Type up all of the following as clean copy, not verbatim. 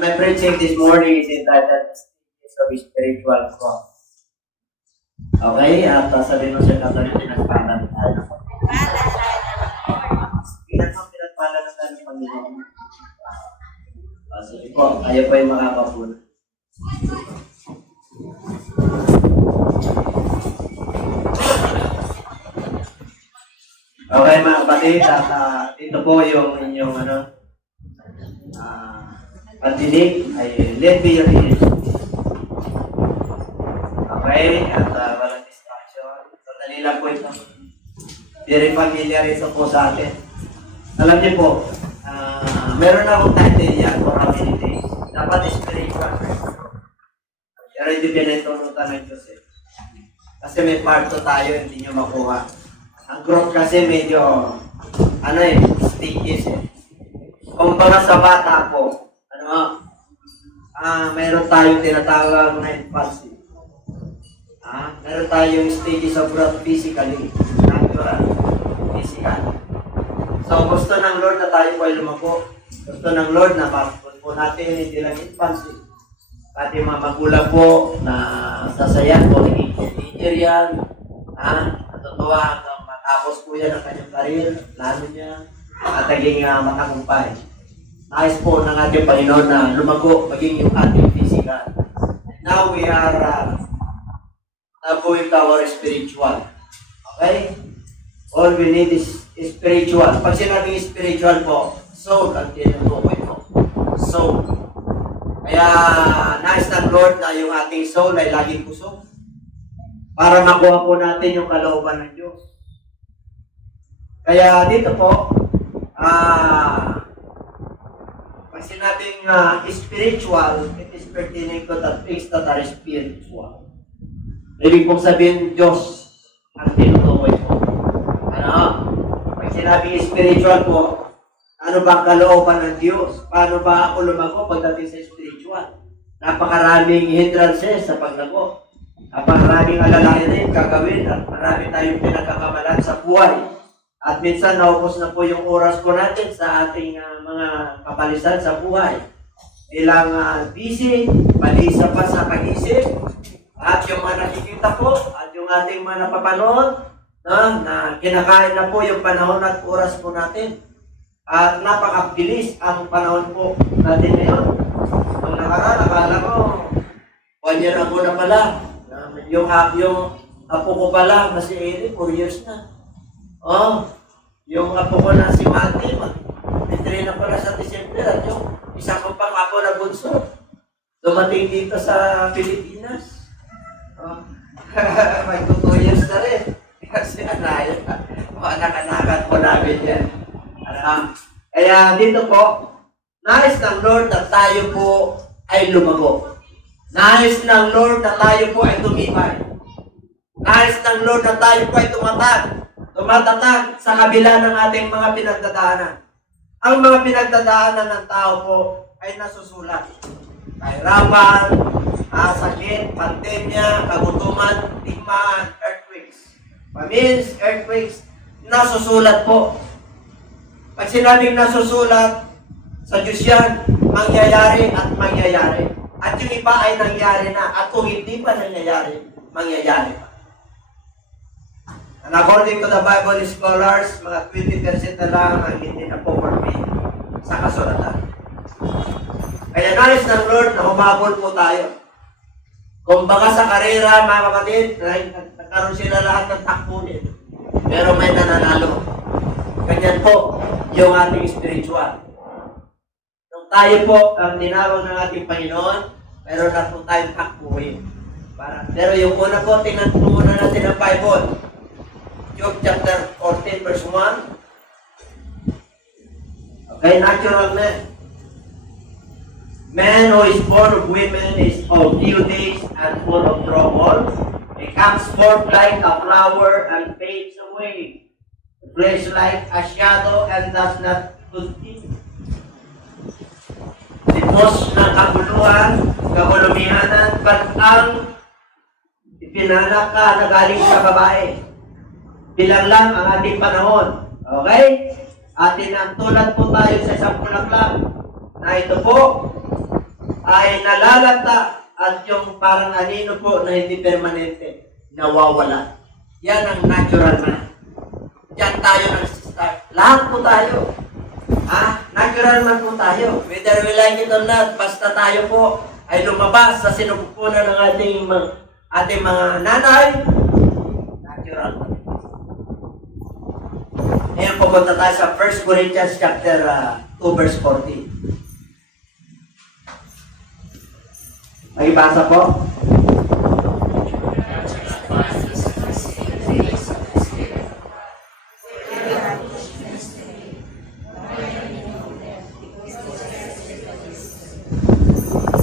my preaching this morning is entitled Stages of Spiritual Growth. Okay, at sabihin mo siya natin yung pinagpala tayo. Pinagpala na tayo ng Panginoon. Sige po, kayo po yung makakapuna. Okay mga kapatid, at ito po yung inyong pandinig ay let be your ears. Okay, at walang distraction. Sandali lang po ito. Very familiar ito po sa atin. Alam niyo po, meron akong title yan for how many days. Dapat spiritual. Pero hindi pinatunutan ng Diyos eh. Kasi may part 2 tayo, hindi nyo makuha. Ang growth kasi medyo, stickies eh. Kung para sa bata po, meron tayong tinatawag na infancy. Meron tayong stages of growth physically, natural, physical. So gusto ng Lord na tayo po ay lumago. Gusto ng Lord na mapapun po natin hindi lang infancy. Pati mga magulang po na sasayan po, naging teenager yan. Natutuwa hanggang matapos po yan ang kanyang karir, plano niya, at naging matagumpay. Nais po ng ating Panginoon na lumago, maging yung ating physical. Now we are going to our spiritual. Okay? All we need is spiritual. Pag sinabing spiritual po, soul ang tinutukoy po. Soul. Kaya nais ng Lord na yung ating soul ay laging kusog para makuha po natin yung kalooban ng Diyos. Kaya dito po, pag sinabing spiritual, it is pertaining to the things that are spiritual. Ibig pong sabihin, Diyos ang tinutukoy po. Pag sinabing spiritual po, ano ba ang kalooban ng Diyos? Paano ba ako lumago pagdating sa spiritual? Napakaraming hindrances sa paglago. Napakaraming alalahanin gagawin at marami tayong pinagkakamalan sa buhay. At minsan naubos na po yung oras po natin sa ating mga kapalisan sa buhay. Ilang busy, balisa pa sa pag-isip, at yung mga nakikita po, at yung ating mga napapanood, na kinakain na po yung panahon at oras po natin. At napakabilis ang panahon po natin ngayon. Ang nakaraan, akala ko, 1 year ago na pala. Yung apo ko pala, kasi 4 years na. Yung apo ko na si Mati, may na pala sa December. At yung isa ko pang apo na bunso, dumating dito sa Pilipinas. May 2 years na rin. Kasi anak-anakan po namin yan. Kaya dito po, nais ng Lord na tayo po ay lumago. Nais ng Lord na tayo po ay tumibay. Nais ng Lord na tayo po ay tumatatag sa kabila ng ating mga pinagdadaanan. Ang mga pinagdadaanan ng tao po ay nasusulat. Kahirapan, sakit, pandemya, kagutuman, digmaan, earthquakes. Famines, earthquakes, nasusulat po. Pag sinabing nasusulat, sa Diyos yan, mangyayari at mangyayari. At yung iba ay nangyari na. At kung hindi pa nangyayari, mangyayari pa. And according to the Bible scholars, mga 20% na lang ang hindi na po permit sa kasulatan. Kaya nais ng Lord na humabol po tayo. Kung baka sa karera, mga kapatid, nagkaroon sila lahat ng takbunin. Pero may nananalo. Ganyan po yung ating spiritual. Nung tayo po ang tinawag ng ating Panginoon, meron na po tayong takbuhin. Pero yung una po, tingnan po muna natin ang Bible. Job chapter 14 verse 1. Okay, natural man. Man who is born of women is of few days and full of trouble. He comes forth like a flower and fades away. Flesh like a shadow and does not continue. Tipos ng kabuluhan, kabulumihanan, ba't ang ipinanak ka na galing sa babae? Bilang lang ang ating panahon. Okay? Atin ang tulad po tayo sa isang bulaklak na ito po ay nalalata at yung parang anino po na hindi permanente, nawawala. Yan ang natural man. Diyan tayo nag-start. Lahat po tayo. Natural man po tayo. Whether we like it or not, basta tayo po ay lumabas sa sinupupunan ng ating mga nanay, natural man. Ngayon pupunta tayo sa 1 Corinthians chapter 2 verse 14. Magibasa po.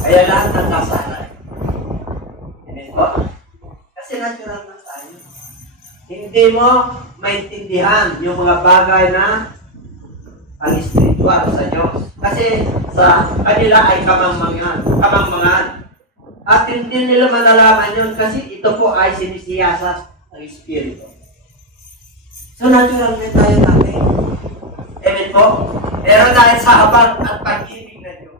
Kaya lahat ng kasala. Amen po? Kasi natural na tayo. Hindi mo maintindihan yung mga bagay na pang-spiritual sa Diyos. Kasi sa kanila ay kamangmangan. At hindi nila malalaman yun kasi ito po ay sinisiyasat ng Espiritu. So natural na tayo natin. Amen po? Pero dahil sa habag at pag-ibig na Diyos,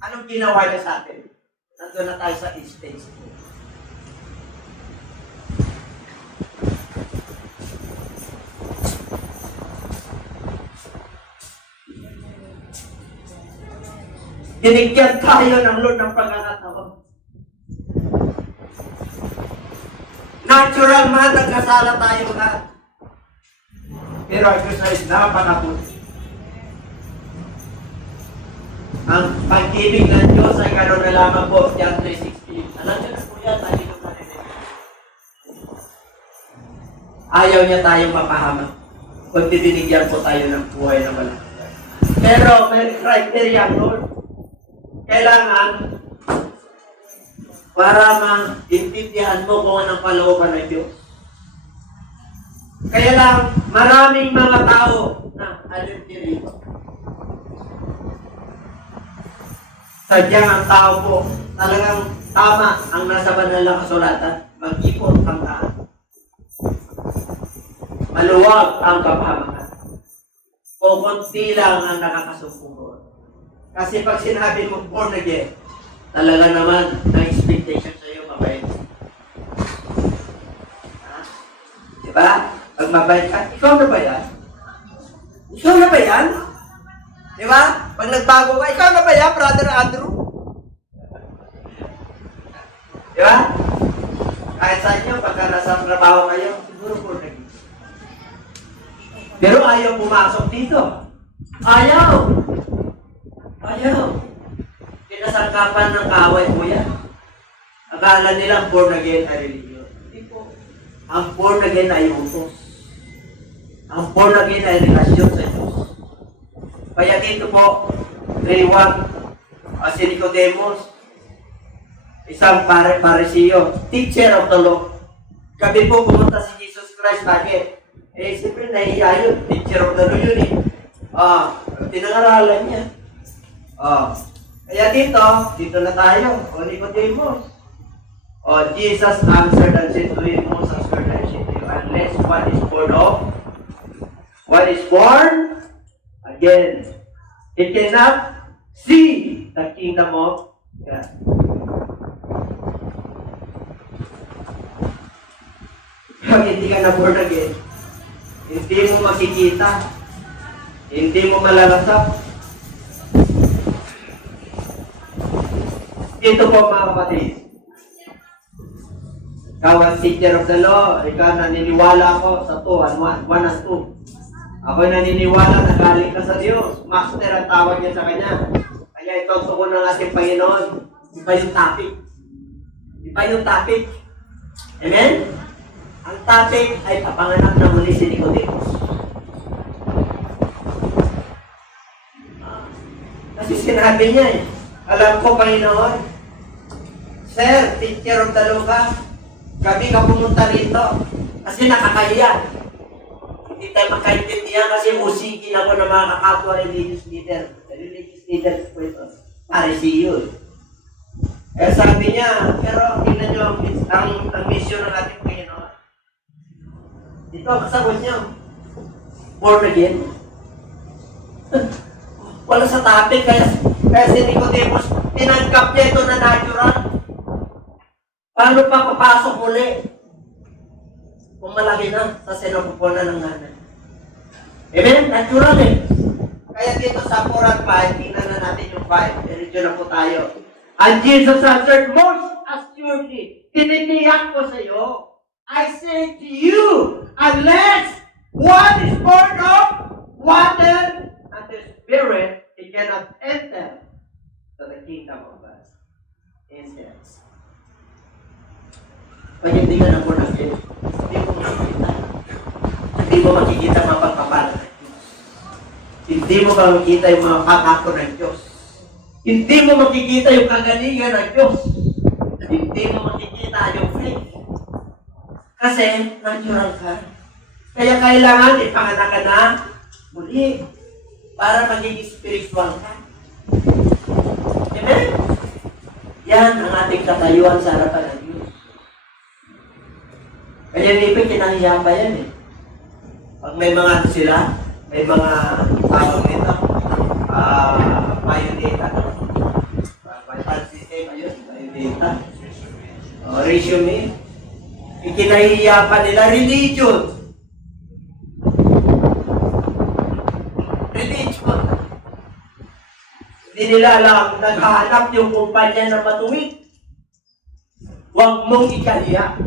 anong ginawa niya sa atin? Nandun na tayo sa stage. Binigyan tayo ng Lord ng pagkakataon. Natural man, nagkasala tayo lahat. Pero ang Diyos ay napakabuti. Ang pag-ibig ng Diyos ay gano'n na lamang po, John 3:16. Alam niyo na po yan, tayo nung narinig. Ayaw niya tayong mapahamak. Kung binigyan po tayo ng buhay na wala. Pero may criteria, Lord. Kailangan para maintindihan mo kung anong kalooban ng Diyos. Kaya lang, maraming mga tao na alerti rito. Sadyang ang tao po, talagang tama ang nasa banal na kasulatan, mag-ipon ang daan. Maluwag ang kapahamakan. O konti lang ang nakakasumpong. Kasi pag sinabi mo born again, talaga naman ang expectation sa iyo mabait. Diba? Pag mabait ka, ikaw na ba yan? Ikaw na ba yan? Diba? Pag nagbago ka, ikaw na ba yan, Brother Andrew? Diba? Kahit sa inyo, pagka nasa trabaho kayo, siguro born again. Pero ayaw pumasok dito. Ayaw! Pinasangkapan ng kaway mo yan. Akala nila born again ay religion. Hindi po. Ang born again ay utos. Ang born again ay relasyon sa Diyos. Kaya dito po, Reward, si Nicodemus, isang parisiyo, teacher of the law. Gabi po pumunta si Jesus Christ. Bakit? Siyempre nahiya yun. Teacher of the law yun eh. Pinangaralan niya. Kaya dito na tayo. O Nicodemus. Jesus answered and said to him, most assuredly I say to you, unless one is born again, he cannot see the kingdom of God. Pag hindi ka na born again, hindi mo makikita, hindi mo malalasap. Ito po mga kapatid. Ikaw ang teacher of the law, ikaw naniniwala ako sa 1 and 2. Ako'y naniniwala na galing ka sa Diyos. Master ang tawag niya sa Kanya. Kaya ito ang tugon ng ating Panginoon. Iba yung topic. Iba yung topic. Amen? Ang topic ay papanganak na muli si Nicodemus. Kasi sinabi niya eh, alam ko, Panginoon, Sir, teacher of the law ka, gabi ka pumunta rito kasi nakakahiya. Hindi tayo makaintindihan kasi musigin ako ng mga kakapwa religious leader. Religious leader po ito. Parisiyo. Eh sabi niya, pero tingnan niyo ang mission ng ating Panginoon. Ito ang kasagot niyo. Born again. Wala sa topic, kaya si Nicodemus, Tinanggap niya ito na natural. Paano pa papasok muli? Kung malaki na sa sinapupunan ng nanay. Amen? Natural eh. Kaya dito sa 4 at 5, tingnan na natin yung 5. Diretso na po tayo. And Jesus answered, most assuredly, tinitiyak ko sa iyo, I say to you, unless one is born of water and the Spirit, he cannot enter to the kingdom of God. Angels. Pag hindi ka na po natin, hindi mo makikita. Hindi mo makikita mga pagpapala ng Diyos. Hindi mo makikita yung mga pangako ng Diyos. Hindi mo makikita yung kagalingan ng Diyos. Hindi mo makikita yung faith. Kasi natural ka. Kaya kailangan ipanganak ka na muli para maging spiritual ka. Amen? Yan ang ating katayuan sa harapan ng Diyos. Kaya nipin, kinahiya pa yan eh. Pag may mga ano sila, may mga tawag nito, biodata. Vital system, ayun, biodata. Resume. Ikinahiya pa nila, religion. Religion. Hindi nila alam, naghahanap yung kumpanya na matuwid. Huwag mong ikahiya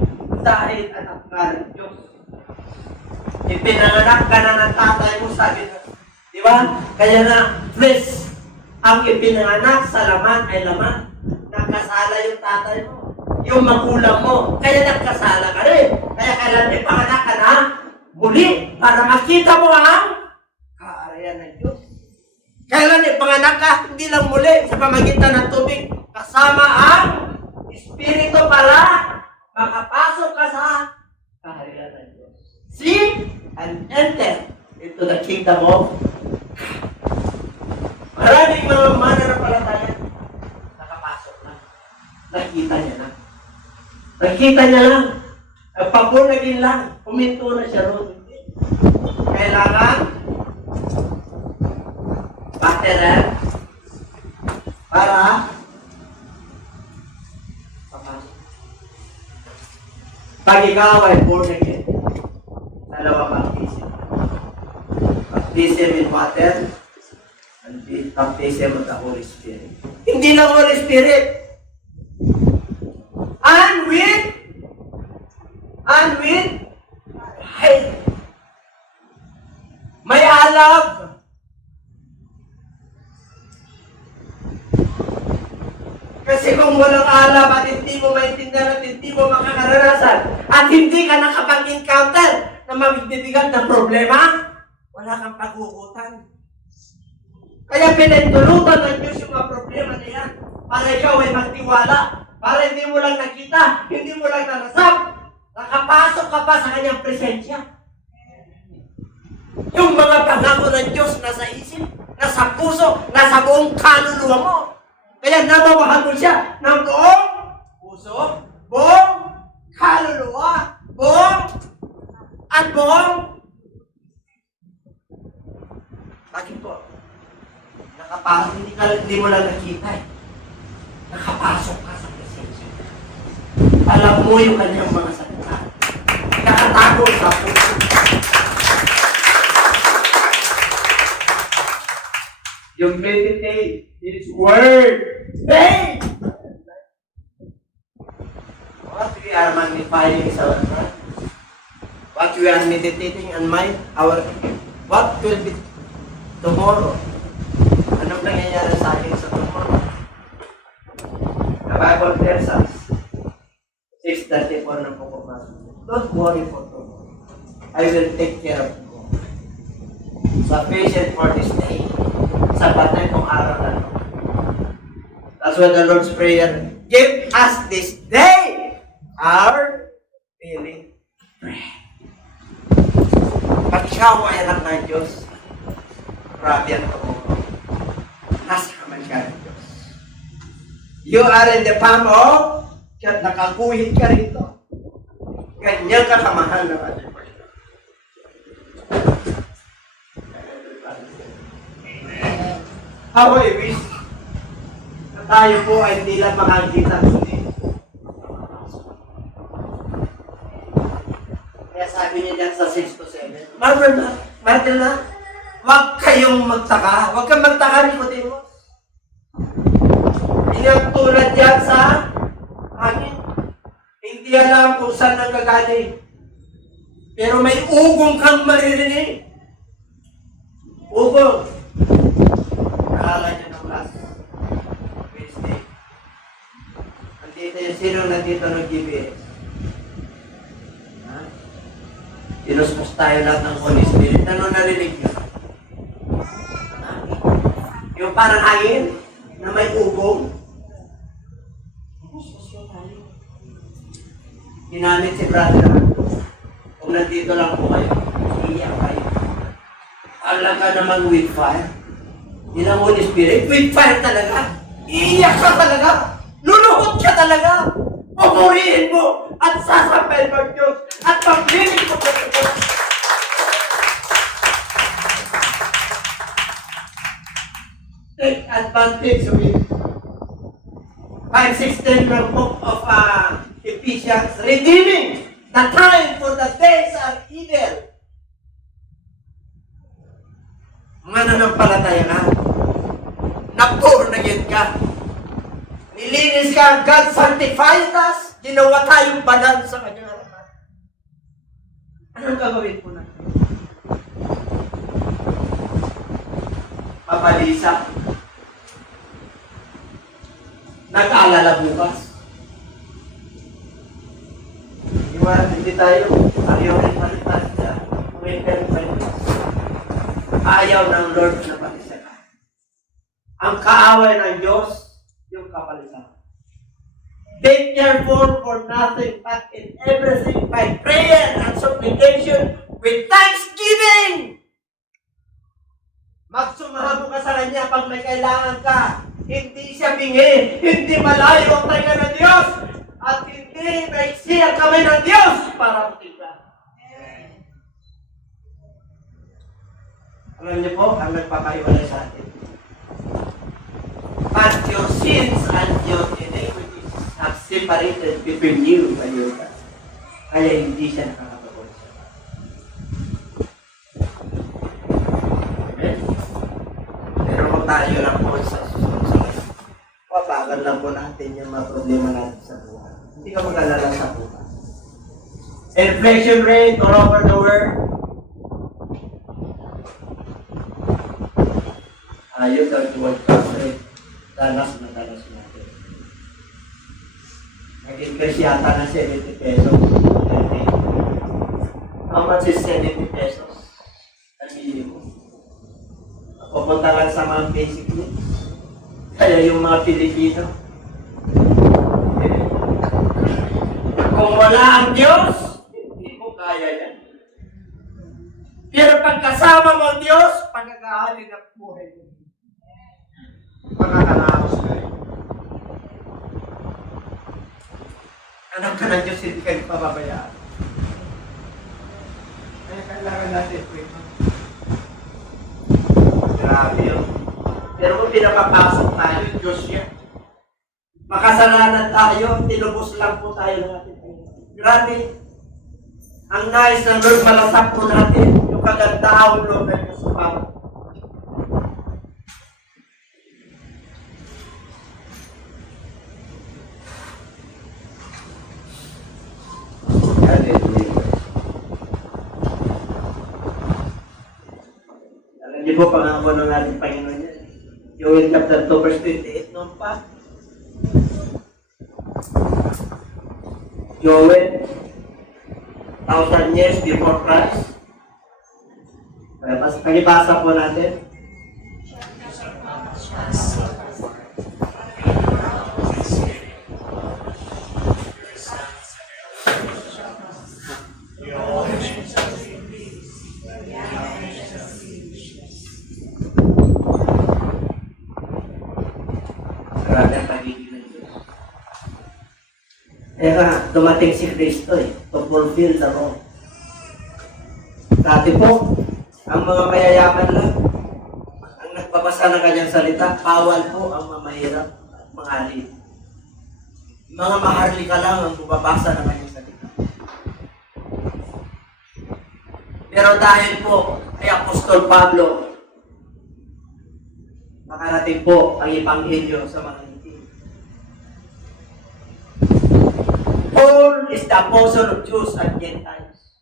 dahil anak ka ng Diyos. Ipinanganak ka na ng tatay mo, sabi na. Di ba? Kaya na, flesh, ang ipinanganak sa laman ay laman. Nakasala yung tatay mo. Yung magulang mo. Kaya nagkasala ka rin. Kaya kailan ipanganak ka na muli para makita mo ang kaarayan ng Diyos. Kailan ipanganak ka, hindi lang muli sa pamagitan ng tubig. Kasama ang Espiritu para makapasok ka sa kaharian ng Diyos. See and enter into the kingdom of God. Maraming mga mananampalataya nakapasok na. Nakita niya na. Nakita niya lang. Papunagin lang. Huminto na siya roon. Kailangan batterer para papasok. Pag ikaw ay born again, dalawa baptism. Baptism in water and baptism of the Holy Spirit. Hindi lang Holy Spirit. And with fire. May alab. Kasi kung walang alab at hindi mo maintindihan at hindi mo makakaranasan at hindi ka nakapag-encounter na magbibigat ng problema, wala kang paghuhutan. Kaya pinintulutan ng Diyos yung mga problema na yan para ikaw ay magtiwala, para hindi mo lang nakita, hindi mo lang narasap, nakapasok ka pa sa kanyang presensya. Yung mga pangako ng Diyos nasa isip, nasa puso, nasa buong kaluluwa mo. Kaya namamahal mo siya ng buong puso, buong kaluluwa, buong bakit po? Nakapasok, hindi mo lang nakita eh. Nakapasok ka sa presensya. Alam mo yung kanyang mga salita. Nakatago sa puso. You meditate His Word. Hey! What we are magnifying is our heart. What we are meditating on mind, what will be tomorrow? Anong nangyayari sa akin sa tomorrow? The Bible tells us, 6:34 na po kumakas. Don't worry for tomorrow. I will take care of you. Sufficient for this day. Sapat na itong araw na ito. That's why the Lord's Prayer, give us this day our daily bread. Pag ikaw ay anak ng Diyos, grabe ang tumulong. Nasa kamay ka ng Diyos. You are in the palm of God. Nakakuhit ka rito. Ganyan ka kamahal ng ating Panginoon. How I wish na tayo po ay hindi lang makakita kundi. Kaya sabi niya dyan sa 6 to 7, Martin na, huwag kayong magtaka. Huwag kang magtaka, Nicodemus. Hindi ang tulad yan sa hangin. Hindi alam kung saan nagagaling. Pero may ugong kang maririnig. Ugong. Naalala niyo ng last Wednesday. Nandito yung sino nandito ng GBS. Inuspos tayo lahat ng Holy Spirit. Ano narinig niyo? Yung parang hangin na may ugong. Ginamit si brother. Kung nandito lang po kayo, iiyak kayo. Alam ka naman with fire. Yun ang Holy Spirit. With fire talaga. Iiyak ka talaga. Luluhod ka talaga. Pupurihin mo at sasampay mo Diyos at pagbinig mo sa Diyos. Take advantage of it. 5:16 ng book of Ephesians, redeeming the time for the days are evil. Mga nanampalataya ka, na-born again ka, nilinis ka, God sanctified us, ginawa tayong banal sa kanyang harapan. Anong gagawin po natin? Papalisa. Nag-aalala bukas. Hindi tayo. Ayaw rin palitan siya. Ayaw ng Lord na palitan. Ang kaaway ng Diyos, yung kapalitan. Be careful for nothing, but in everything by prayer and supplication with thanksgiving. Magsumahamo ka sa Kanya pag may kailangan ka. Hindi siya bingi, hindi malayo ang tayo ng Diyos, at hindi maiksi ang kamay ng Diyos para makita. Alam niyo po, ang nagpapaiwalay sa atin. But your sins and your iniquities have separated between you and your God. Kaya hindi siya nakakapagod siya. Amen? Pero kung tayo lang po sa papagal lang po natin yung mga problema natin sa buhay. Hindi ka mag-alala sa buhay. Inflation rate all over the world. Ayun daw yung World Cup rate. Dalas natin. Nag-increase yata na 70 pesos. How much is 70 pesos? Ang minimum. Pupunta lang sa mga basic needs. Kaya yung mga Pilipino, kung wala ang Diyos, hindi mo kaya yan. Pero pagkasama mo ang Diyos, pagkakahalin ang buhay mo. Pagkakalaos ka rin. Anak ka ng Diyos, hindi kayo pababayaan. Kaya kailangan natin ito. Grabe yun. Pero kung pinapapasok tayo, Diyos yan. Makasalanan tayo, tinubos lang po tayo natin. Grabe. Ang nais ng Lord, malasap po natin yung kagandahang loob ng Diyos sa bawat. Alam niyo po, pangako ng ating Panginoon yan. Joel chapter 2 verse 28 noon pa. Joel, 1,000 years before Christ. Pagibasa po natin. Grabe ang pagiging ng Diyos. Kaya dumating si Kristo to fulfill the law. Dati po, ang mga mayayaman lang, ang nagbabasa ng kanyang salita, bawal po ang mamahirap. mga lead. Mga maharlika lang ang bumabasa ng kanyang salita. Pero dahil po kay Apostol Pablo, nakarating po ang Ebanghelyo sa mga hindi. Paul is the apostle of Jews and Gentiles.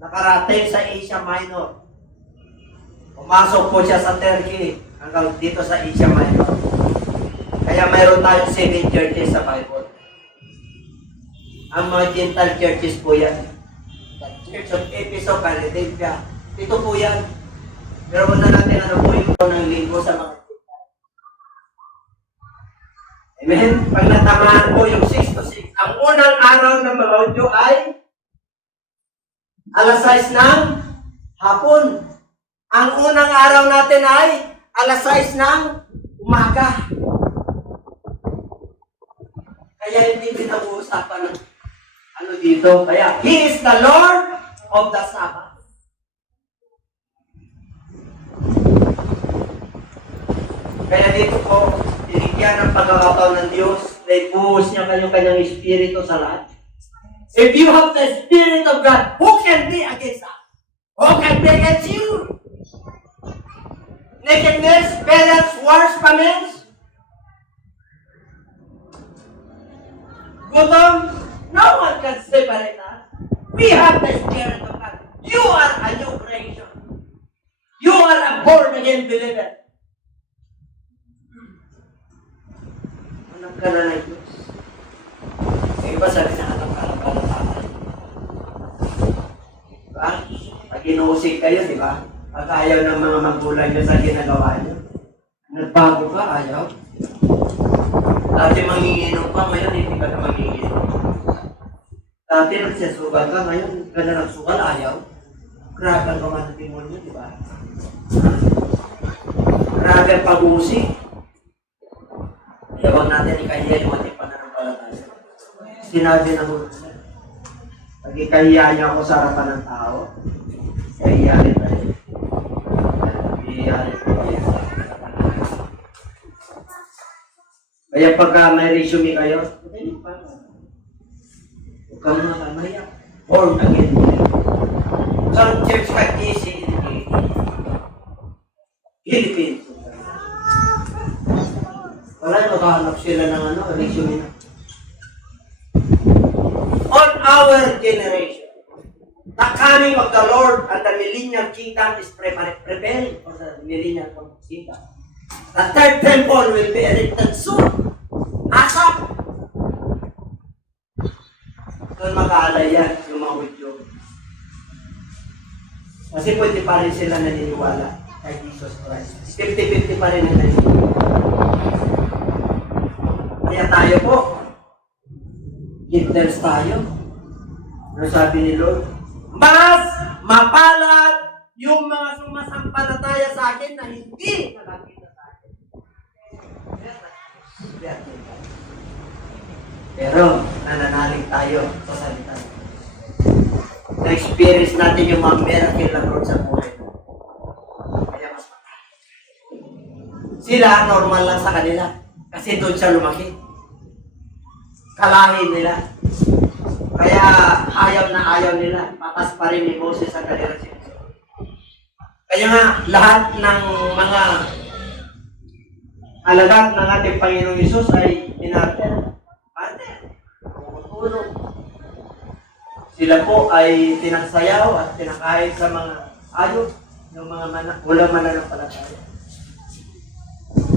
Nakarating sa Asia Minor. Pumasok po siya sa Turkey hanggang dito sa Asia Minor. Kaya mayroon tayong 7 churches sa Bible. Ang mga Gentile churches po yan. The Church of Ephesus, Philadelphia. Ito po yan. Pero muna natin ano po yung ng linggo sa mga Gentile. Amen? Pag natamaan po yung 6 to 6. Ang unang araw ng mga Hudyo ay alas 6 ng hapon. Ang unang araw natin ay alas 6 ng umaga. Kaya hindi pinag-uusapan ng ano dito. Kaya, He is the Lord of the Sabbath. Kaya dito po, binigyan ng pagkakataon ng Diyos na ibuhos niya kanyang espiritu sa lahat. If you have the Spirit of God, who can be against us? Who can be against you? Nakedness, parents, wars, famines, gutom, no one can separate us. We have the Spirit of God. You are a new creation. You are a born-again believer. Anak ka na ng Diyos. Yung iba sabi na anak ka na pala tatay. Diba? Pag inuusig kayo, di ba? Pag ayaw ng mga magulang nyo sa ginagawa nyo, nagbago ka, ayaw. Dati manginginom ka, ngayon hindi ka na manginginom. Dati nagsasugal ka, ngayon ka na nagsugal, ayaw. Grabe ang gawa ng demonyo, di ba? Grabe ang pag-uusig. Huwag natin ikahiya yung ating pananampalataya. Sinabi ng Lord, pag ikahiya niya ako sa harapan ng tao, ikahiya rin tayo. Ikahiya rin tayo. Kaya pagka may resume kayo, huwag kang mga kamaya. Born again. Some church like this in the Philippines. Wala yung makahanap sila ng resume na. On our generation, the coming of the Lord and the millennial kingdom is preparing for the millennial kingdom. The third temple will be erected soon. Asap! Doon mag-aalay yan, yung mga Hudyo. Kasi pwede pa rin sila naniniwala kay Jesus Christ. 50-50 pa rin ang naniniwala. Kaya tayo po, Gentiles tayo. Ano sabi ni Lord? Mas mapalad yung mga sumasampalataya sa akin na hindi nakakita sa akin. Pero, nananalig tayo sa salita. Na-experience natin yung mga miracle ng Lord sa buhay. Kaya mas mapalad. Sila, normal lang sa kanila. Kasi doon siya lumaki. Kalahin nila. Kaya ayaw na ayaw nila. Patas pa rin ni Moses sa kanilang sinusunod. Kaya nga, lahat ng mga alagad ng ating Panginoong Isus ay inarter. Arter. Tumutulong. Sila po ay tinagsayaw at tinakain sa mga ayok ng mga walang mananampalataya.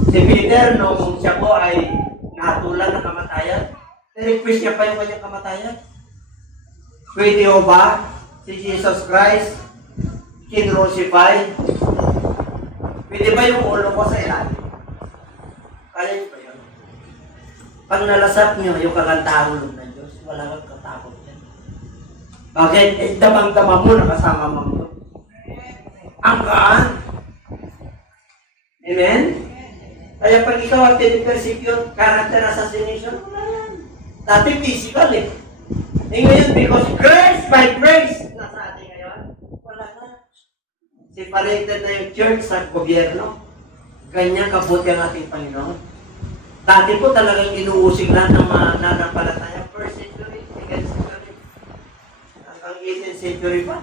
Si Peter, nung siya po ay nahatulan ng kamatayan, request niya pa yung kanyang kamatayan. Pwede o ba si Jesus Christ kinrucify? Pwede ba yung ulo ko sa ilalim? Kaya niyo ba yun? Pag nalasap niyo yung kakantahulog ng Diyos, wala kang katakot yan. Bakit? Damang-dama mo nakasama mo mo. Ang kaan. Amen? Kaya pag ikaw ang pinipersecute, character assassination, wala yan. Dati physical eh. Ngayon, because grace by grace, nasa atin ngayon, wala na. Separated na yung church sa gobyerno. Ganyan kabuti ang ating Panginoon. Dati po talagang inuusig lahat ng mga nananampalataya. First century, second century, hanggang 18th century pa.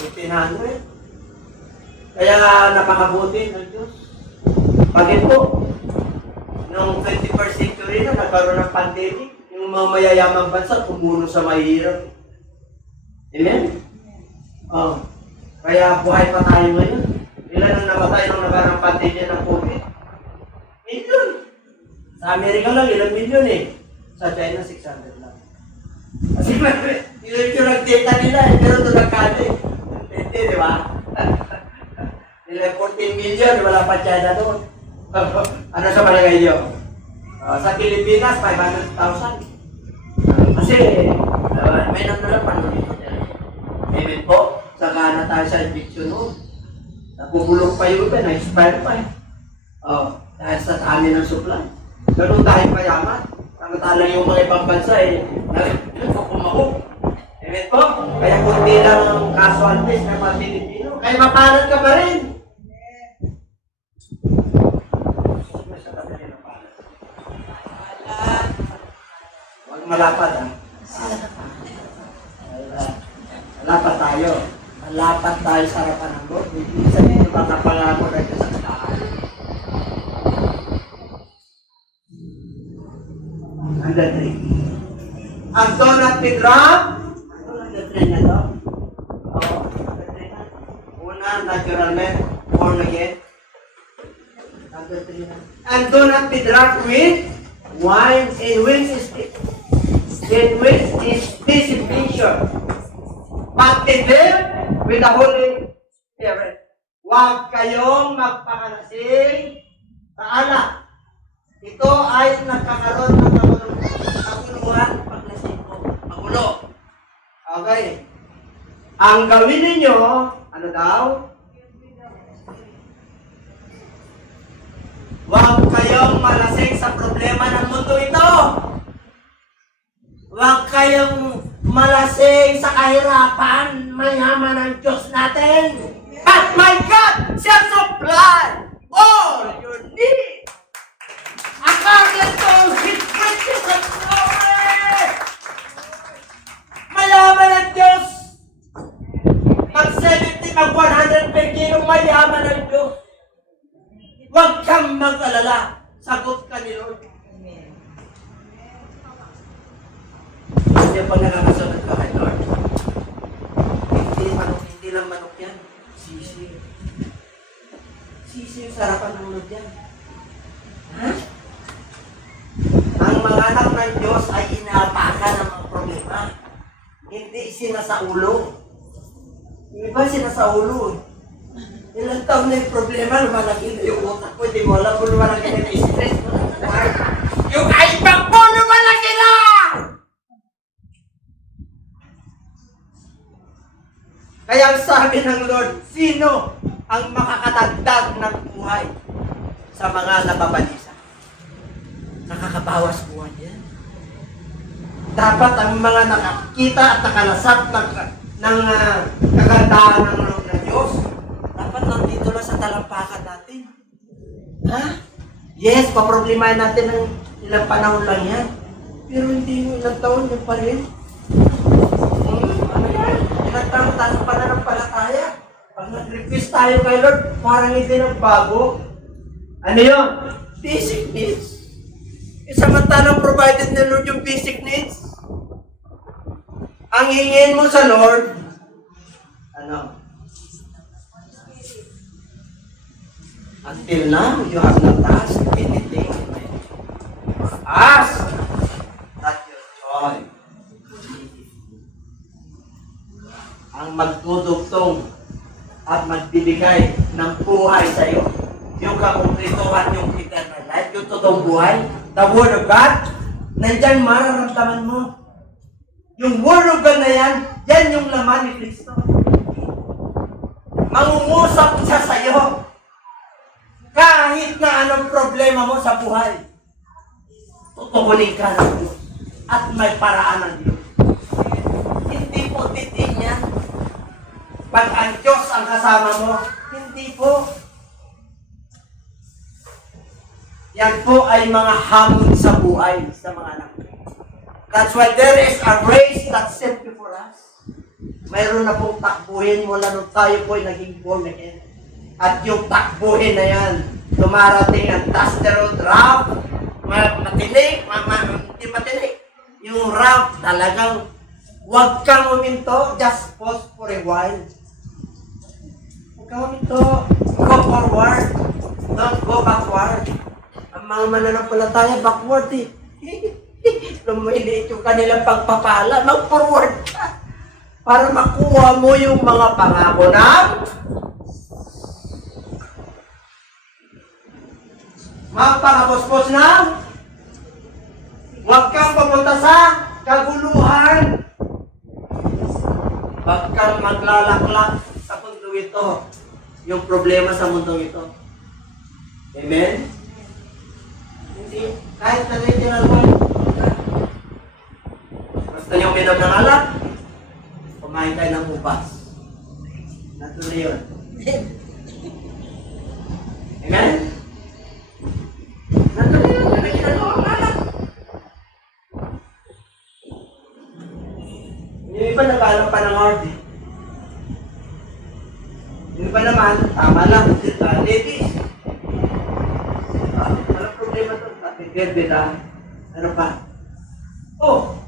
1800. Kaya napakabuti ng Diyos. Bakit po? Noong 21st century na nagkaroon ng pandemic, yung mga mayayamang bansa tumulong sa mahihirap. Amen? Oh. Kaya buhay pa tayo ngayon. Ilan ang namatay nung nagkaroon ng pandemya ng COVID? Milyon. Sa Amerika lang, ilang milyon eh. Sa China, 600 lang. Kasi yun yung nag-data nila eh, pero ito nagkali. 20, di ba? Nila 14 million, wala pa China doon. Ano sa palagay nyo? Sa Pilipinas, 500,000. Kasi, may nanulang panulit. Amen po. Saka na tayo sa injection noon. Napubulok pa yung iba, na-expire pa eh. Dahil sa dami ng supply. Ganun tayo payaman. Samantalang yung mga ibang bansa eh, nagpukumahog. Amen po. Kaya kunti lang ang casualties ng mga Pilipino. Kaya mapalad ka pa rin. Huwag malapad ah. Malapad tayo. Malapad tayo sa harapan ng Lord. Hindi sabihin yung mga pangako na ito sa kailangan. And the three. And do not be drunk. Ano lang the three na to? Oo. The three na. Una, natural man. Born again. And the three na. And do not be drunk with wine in which is dissipation. But be filled with the Holy Spirit. Huwag kayong magpakalasing sa alak. Ito ay nagkakaroon ng kaguluhan paglasing ko. Magulo. Okay. Ang gawin ninyo, ano daw? Huwag kayong malasing sa problema ng mundo ito. Huwag kayong malasing sa kahirapan, mayaman ang Diyos natin. At my God shall supply all your needs according to His riches and glory. Mayaman ang Diyos. Mag-70, mag-100 per kilo, mayaman ang Diyos. Huwag kang mag-alala. Sagot ka ni Lord. Hindi pag nakakasunod ka kay Lord. Hindi lang manok yan. Sisi. Sisi yung sarapan ng Lord yan. Ha? Ang mga anak ng Diyos ay inaapakan ng mga problema. Hindi sinasaulo. Yung iba sinasaulo. Ilang taon na yung problema, lumalaki na yung utak ko. Hindi mo alam kung lumalaki na yung stress mo. Yung kaibang po, lumalaki na! Kaya sabi ng Lord, sino ang makakatagdag ng buhay sa mga nababalisa? Nakakabawas buhay yan. Dapat ang mga nakakita at nakalasap ng kagandahan ng Lord ng Diyos, dapat nandito lang sa talampakan natin. Ha? Yes, paproblemahin natin ng ilang panahon lang yan. Pero hindi mo ilang taon yung pa rin. Ano yan? Ilang taon tayo pa na ng palataya. Pag nag-request tayo kay Lord, parang hindi nagbago. Ano yun? Basic needs. Samantalang provided ni Lord yung basic needs. Ang hingin mo sa Lord, ano? Until now, you have not asked anything. Ask that your joy. Ang magdudugtong at magbibigay ng buhay sa iyo. Yung kakumplituhan, yung eternal life, yung totoong buhay, the Word of God, nandyan mararamdaman mo. Yung Word of God na yan yung laman ni Kristo. Mangungusap siya sa iyo. Kahit na anong problema mo sa buhay, tutukunin ka ng Diyos at may paraan ng Diyos. Hindi po titin yan. Pag ang Diyos ang kasama mo, hindi po. Yan po ay mga hamon sa buhay sa mga anak. That's why there is a race that's set before us. Mayroon na pong takbuhin mula nung tayo po ay naging born again. At yung takbuhin na yan, dumarating ang dusty road ramp, matinik, hindi matinik. Yung ramp talagang huwag kang uminto, just pause for a while. Huwag kang uminto, go forward, don't go backward. Ang mga mananampalataya, backward eh. Lumiliit yung kanilang pagpapala, mag-forward ka. Para makuha mo yung mga pangako ng magpakapospos na. Huwag kang papunta sa kaguluhan. Huwag kang maglalaklak sa mundo ito. Yung problema sa mundo ito. Amen? Hindi. Kahit na literal mo. Basta yung minom ng alak, kumain tayo ng ubas. Natuloy yun. Amen? Natuloy yun. May ginagawa ang alak. Yung iba nag-aalam pa ng art eh. Yung iba naman, tama lang. Ladies. Walang problema ito. Beda. Ano pa? Oh!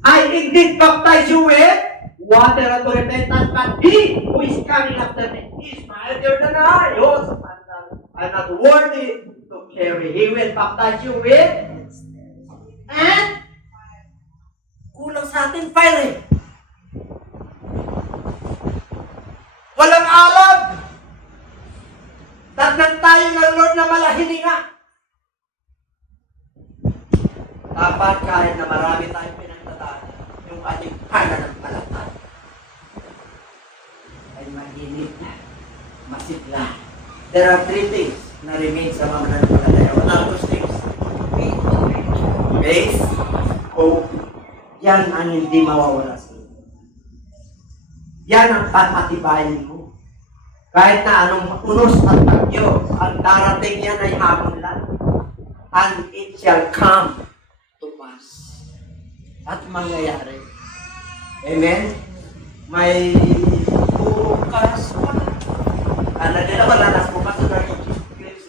I indeed baptize you with water unto repentance, but he who is coming after me is mightier than I. Oh, I'm not worthy to carry. He will baptize you with and kulang sa atin fire eh. Walang alam. Tatnan tayo ng Lord na malahininga. Dapat kahit na marami tayong pinagtataan, yung ating pananampalataya ay mahinit, masigla. There are three things na remain sa mga mananampalataya. What are those things? Faith, hope. Yan ang hindi mawawala sa iyo. Yan ang papatibayin mo. Kahit na anong unos at bagyo, ang darating yan ay hamon lang. And it shall come to pass. At mangyayari. Amen? May bukas pa. Ano nila wala nas bukas sa Clips.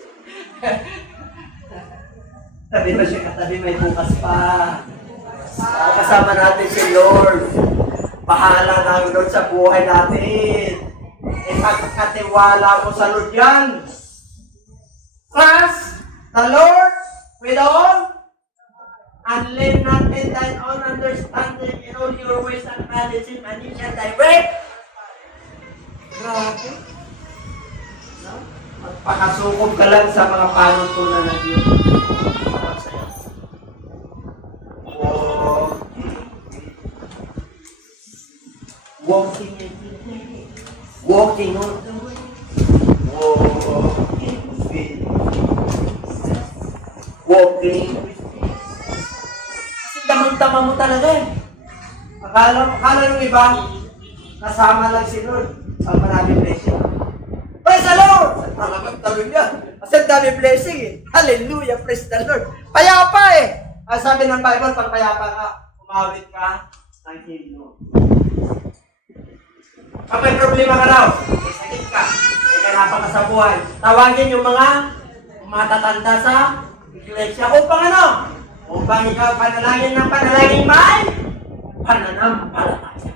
Sabi ba siya katabi may bukas pa. Kasama natin si Lord. Bahala ng Lord sa buhay natin. Ipagkatiwala mo sa Lord yan. Trust the Lord with all and lean not in thine own understanding, in all your ways acknowledge Him, and He shall direct. Grabe. No? Magpakasukob ka lang sa mga panuntunan ng Diyos. Walking on the way. Walking with me. Kasi damang-dama mo talaga eh. Akala nung iba, kasama lang si Lord. Ang maraming blessing. Praise the Lord! Talagang talon niya. Kasi dami blessing eh. Hallelujah! Praise the Lord! Payapa eh! Ang sabi ng Bible, pag payapa ka, umawit ka ng himno. Pag may problema ka raw, may sakit ka, may kanapan ka sa buhay, tawagin yung mga matatanda sa iglesia upang ano? Upang ikaw panalangin ng panalangin may pananampalataya.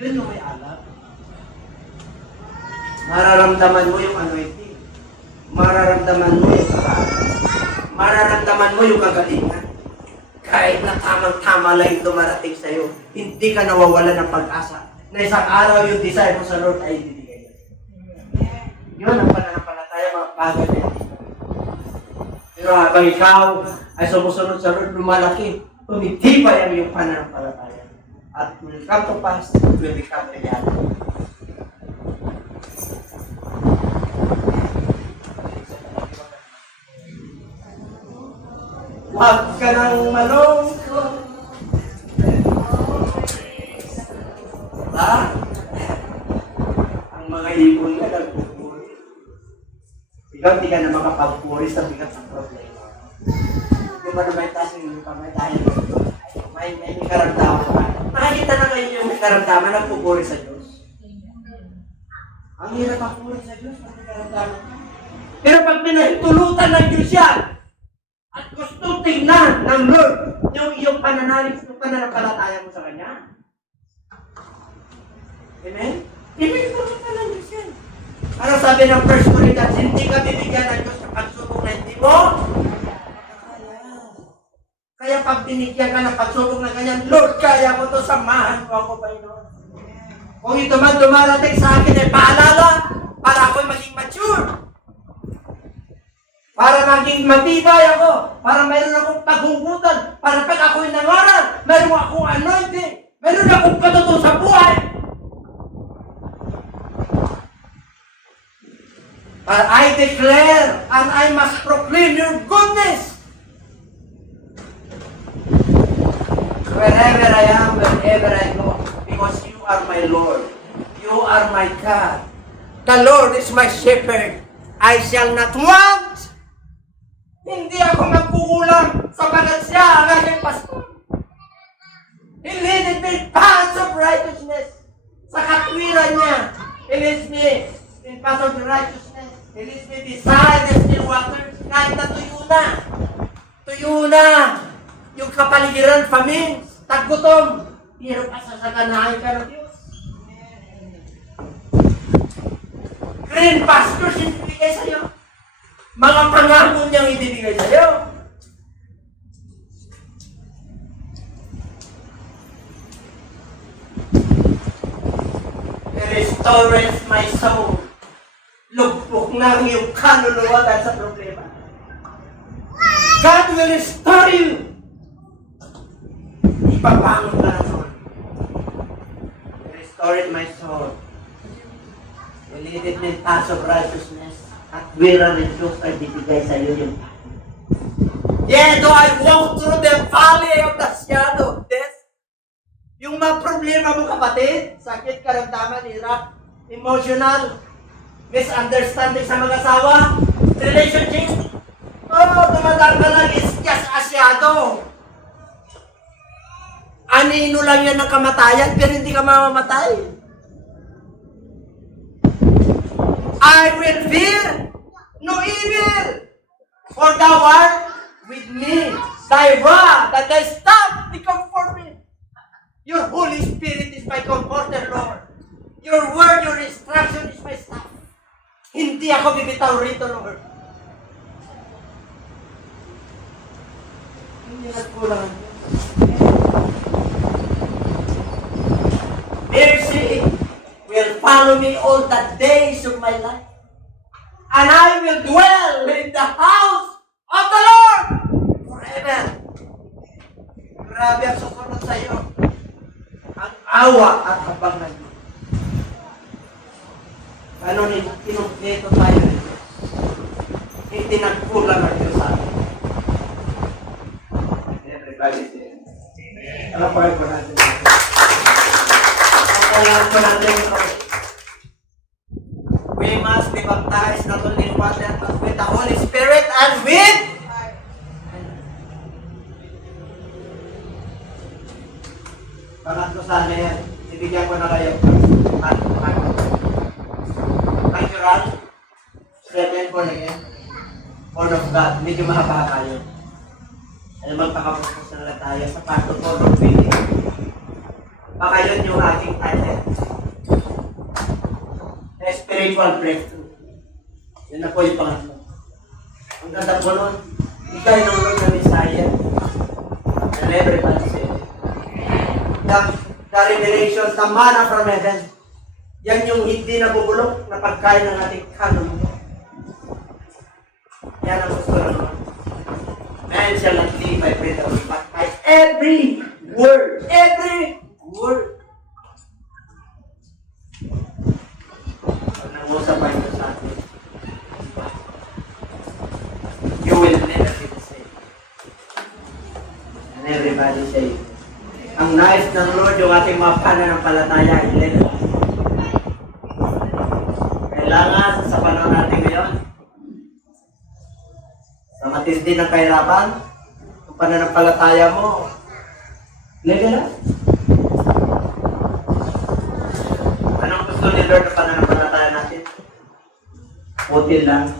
Yun yung may alam. Mararamdaman mo yung anointing. Mararamdaman mo yung kagaan. Mararamdaman mo yung kagalingan. Kahit na tamang-tama lang yung dumarating sa'yo, hindi ka nawawala ng pag-asa na isang araw yung desire mo sa Lord ay ibibigay. Yun ang pananampalataya, mga bagay na yun. Pero habang ikaw ay sumusunod sa Lord, lumalaki, tumitibay ang iyong pananampalataya. At will come to pass, will become reality. Huwag ka nang malungkot. Ha? Ang mga ibon ka nagpupuri. Ikaw, hindi ka na makapagpuri sa bigat ng problema. Di ba na may taas yung kamay dahil may karamdaman ka. Nakikita na kayo yung may karamdaman, nagpupuri sa Diyos. Ang hirap magpuri sa Diyos, may karamdaman ka. Pero pag pinahintulutan ng Diyos yan, at gusto tingnan ng Lord yung iyong pananalig, yung pananampalataya mo sa Kanya. Amen? Pinahintulutan ng Diyos yan. Ano sabi ng 1 Corinthians, hindi ka bibigyan ng Diyos ng pagsubok na hindi mo? Kaya pag binigyan ka ng pagsubok na ganyan, Lord, kaya mo to, samahan mo ako, Panginoon. Kung ito man dumarating sa akin, ay paalala para ako'y maging mature. Para maging matibay ako. Para mayroon akong paghugutan. Para pag ako'y nangaral, mayroon akong anointing. Mayroon akong katuto sa buhay. I declare and I must proclaim your goodness. Wherever I am, wherever I go, because you are my Lord. You are my God. The Lord is my shepherd. I shall not want. Hindi ako magkukulang sapagat siya ang aking pastor. He leadeth me in paths of righteousness. Sa katwiran niya, He leads me in paths of righteousness. He leads me beside the still waters. Kahit na tuyo na, yung kapaligiran, famine, taggutom, pero pasasaganahin ka ng Diyos. Green pastures ibibigay sa'yo. Mga pangako niyang ibibigay sa'yo. He restores my soul. Lugpok na ang iyong kaluluwa dahil sa problema. God will restore you. Ipapangon ka na soul. He restored my soul. He leaded me in paths of righteousness. At wira ng Diyos ay bibigay sa iyo yung yeah, though I walk through the valley of the shadow of death. Yung mga problema mo, kapatid, sakit, karamdaman, hirap, emotional, misunderstanding sa mag-asawa, relationship, dumadaan ka lang, is just asyado. Anino lang yan ng kamatayan, pero hindi ka mamamatay. I will fear no evil, for thou art with me. Thy rod and thy staff, they comfort me. Your Holy Spirit is my comforter, Lord. Your word, your instruction is my staff. Hindi ako bibitaw rito, Lord. Hindi nagkulang. Mercy will follow me all the days of my life. And I will dwell in the house of the Lord forever. Grabe ang susunod sa iyo. Ang awa at abangan mo. Ano tinumpleto tayo ng Diyos? Hindi nagkulang ang Diyos sa atin. Everybody say, alapagan ko natin. Alapagan ko natin ito. We must be baptized not only in water but with the Holy Spirit and with pangatlo sana yan. Ibigyan ko na kayo. Natural. 7 born again. Word of God. Medyo mahaba yun. Alam magpakapos na lang tayo sa part of all of faith. Baka yun yung aking title. Spiritual breakthrough. Yun na po yung pangatlo. Ang ganda po nun, ikay ng Lord na Messiah. And everybody say, the revelation, the manna from heaven, yan yung hindi nabubulok na pagkain ng ating kaluluwa. Yan ang gusto ng Lord. Man shall not live by bread alone, but by every word. Every word. Nangusap pa ito sa atin. You will never be the same. And everybody say, ang nais ng Lord yung ating mga pananampalataya, kailangan sa panahon natin ngayon, matindi ng kahirapan, ang pananampalataya mo, legal. Anong gusto ni Lord ng pananampalataya natin? Putil lang.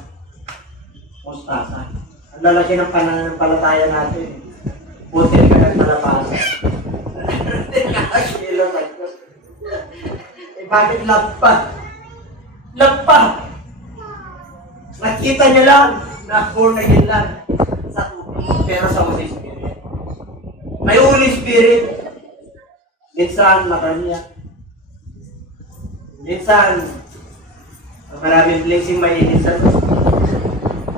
Mustasa. Ang lalaki ng pananampalataya natin. Putil ka ng palapasa. Eh bakit lampa? Lampa! Nakita niya lang na born again lang sa tubig, pero sa Holy Spirit. May Holy Spirit. Minsan makanya. Minsan maraming blessing mainit sa Diyos.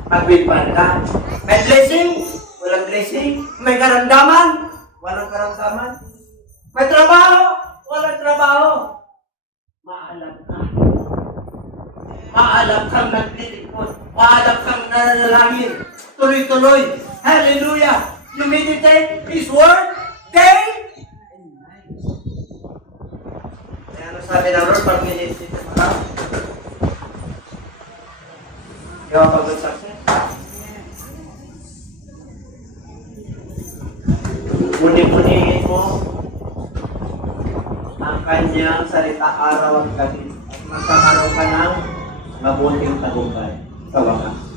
Pagbilpan ka. May blessing, walang blessing. May karamdaman, walang karamdaman. May trabaho, walang trabaho. Maalam ka. Maalam kang naglilingkod. Maalam kang nananalangin. Tuloy-tuloy. Hallelujah! You meditate His Word day and night. Kaya ano sabi ng Lord pag meditate ka? You have a good success. Muni-munihin mo ang kanyang salita araw at gabi at magkakaroon ka ng mabuting tagumpay sa wakas.